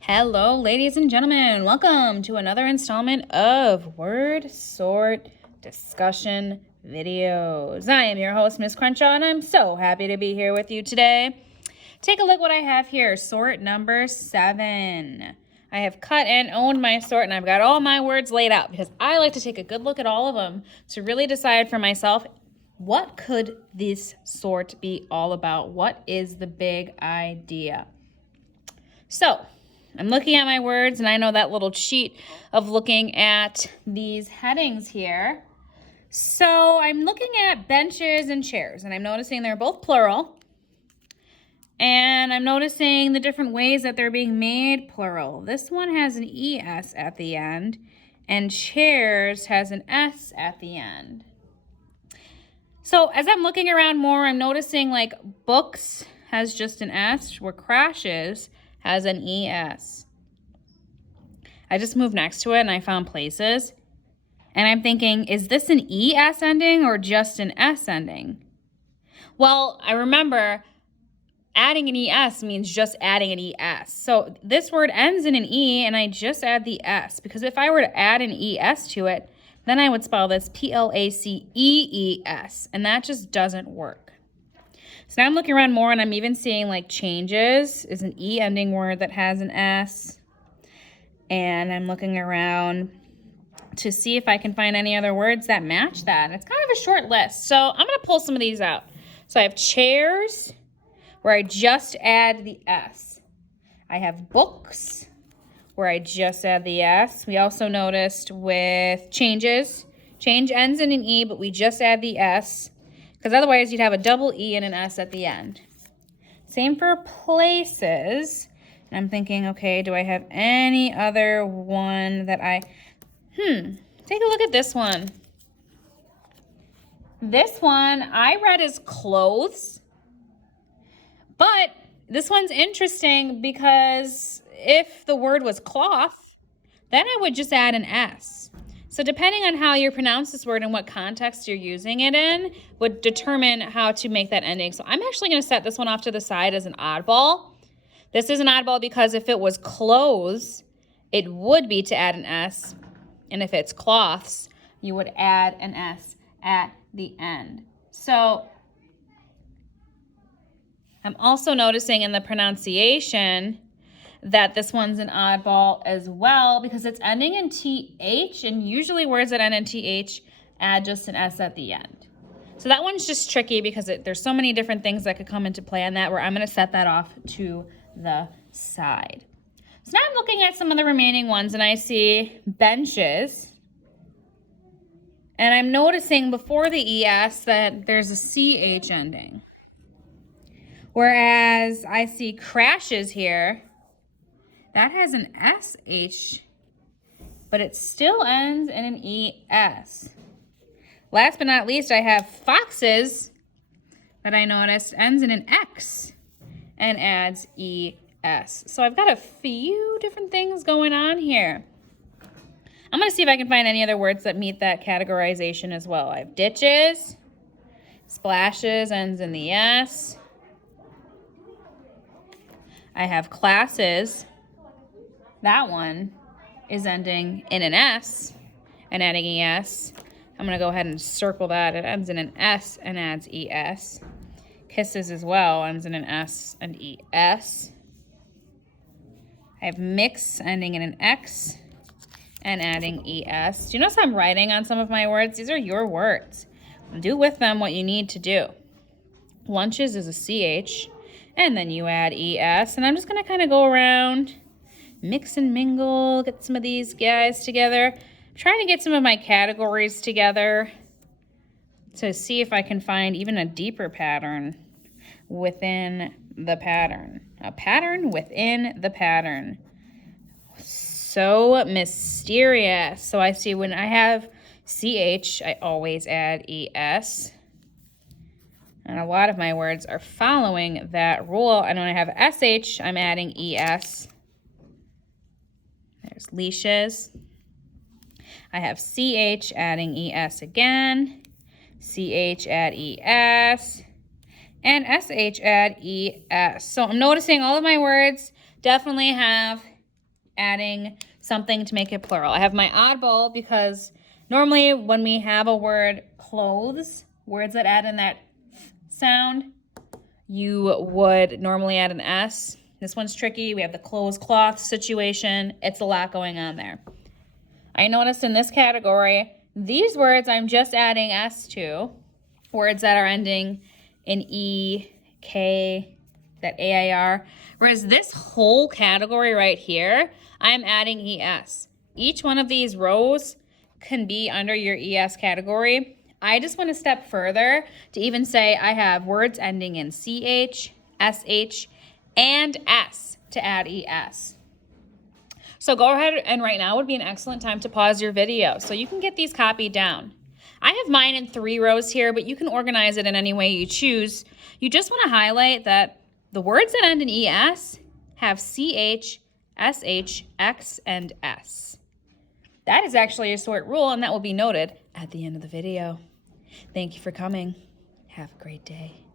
Hello, ladies and gentlemen. Welcome to another installment of Word Sort Discussion Videos. I am your host, Miss Crenshaw, and I'm so happy to be here with you today. Take a look what I have here. Sort number 7. I have cut and owned my sort, and I've got all my words laid out because I like to take a good look at all of them to really decide for myself, what could this sort be all about? What is the big idea? So, I'm looking at my words, and I know that little cheat of looking at these headings here. So I'm looking at benches and chairs, and I'm noticing they're both plural. And I'm noticing the different ways that they're being made plural. This one has an ES at the end, and chairs has an S at the end. So as I'm looking around more, I'm noticing like books has just an S, where crashes has an ES. I just moved next to it and I found places. And I'm thinking, is this an ES ending or just an S ending? Well, I remember adding an ES means just adding an ES. So this word ends in an E and I just add the S, because if I were to add an ES to it, then I would spell this Placees, and that just doesn't work. So now I'm looking around more and I'm even seeing like changes is an E ending word that has an S. And I'm looking around to see if I can find any other words that match that. It's kind of a short list, so I'm going to pull some of these out. So I have chairs, where I just add the S. I have books, where I just add the S. We also noticed with changes, change ends in an E, but we just add the S, because otherwise you'd have a double E and an S at the end. Same for places. And I'm thinking, okay, do I have any other one that take a look at this one. This one I read as clothes, but this one's interesting because if the word was cloth, then I would just add an S. So depending on how you pronounce this word and what context you're using it in would determine how to make that ending. So I'm actually going to set this one off to the side as an oddball. This is an oddball because if it was clothes, it would be to add an S. And if it's cloths, you would add an S at the end. So I'm also noticing in the pronunciation that this one's an oddball as well because it's ending in TH, and usually words that end in TH add just an S at the end. So that one's just tricky because there's so many different things that could come into play on that, where I'm going to set that off to the side. So now I'm looking at some of the remaining ones and I see benches. And I'm noticing before the ES that there's a CH ending. Whereas I see crashes here, that has an SH, but it still ends in an ES. Last but not least, I have foxes that I noticed ends in an X and adds ES. So I've got a few different things going on here. I'm going to see if I can find any other words that meet that categorization as well. I have ditches, splashes ends in the S. I have classes. That one is ending in an S and adding ES. I'm going to go ahead and circle that. It ends in an S and adds ES. Kisses as well ends in an S and ES. I have mix ending in an X and adding ES. Do you notice I'm writing on some of my words? These are your words. Do with them what you need to do. Lunches is a CH, and then you add ES. And I'm just going to kind of go around, mix and mingle, get some of these guys together. I'm trying to get some of my categories together to see if I can find even a deeper pattern within the pattern. A pattern within the pattern. So mysterious. So I see when I have CH, I always add ES. And a lot of my words are following that rule. And when I have SH, I'm adding ES. There's leashes. I have CH adding ES again. CH add ES. And SH add ES. So I'm noticing all of my words definitely have adding something to make it plural. I have my oddball because normally when we have a word clothes, words that add in that sound, you would normally add an S. This one's tricky. We have the clothes, cloth situation. It's a lot going on there. I noticed in this category, these words I'm just adding S to, words that are ending in E, K, that AIR, whereas this whole category right here, I'm adding ES. Each one of these rows can be under your ES category. I just went a step further to even say I have words ending in CH, SH, and S to add ES. So go ahead, and right now would be an excellent time to pause your video so you can get these copied down. I have mine in 3 rows here, but you can organize it in any way you choose. You just want to highlight that the words that end in ES have CH, SH, X, and S. That is actually a sort rule, and that will be noted at the end of the video. Thank you for coming. Have a great day.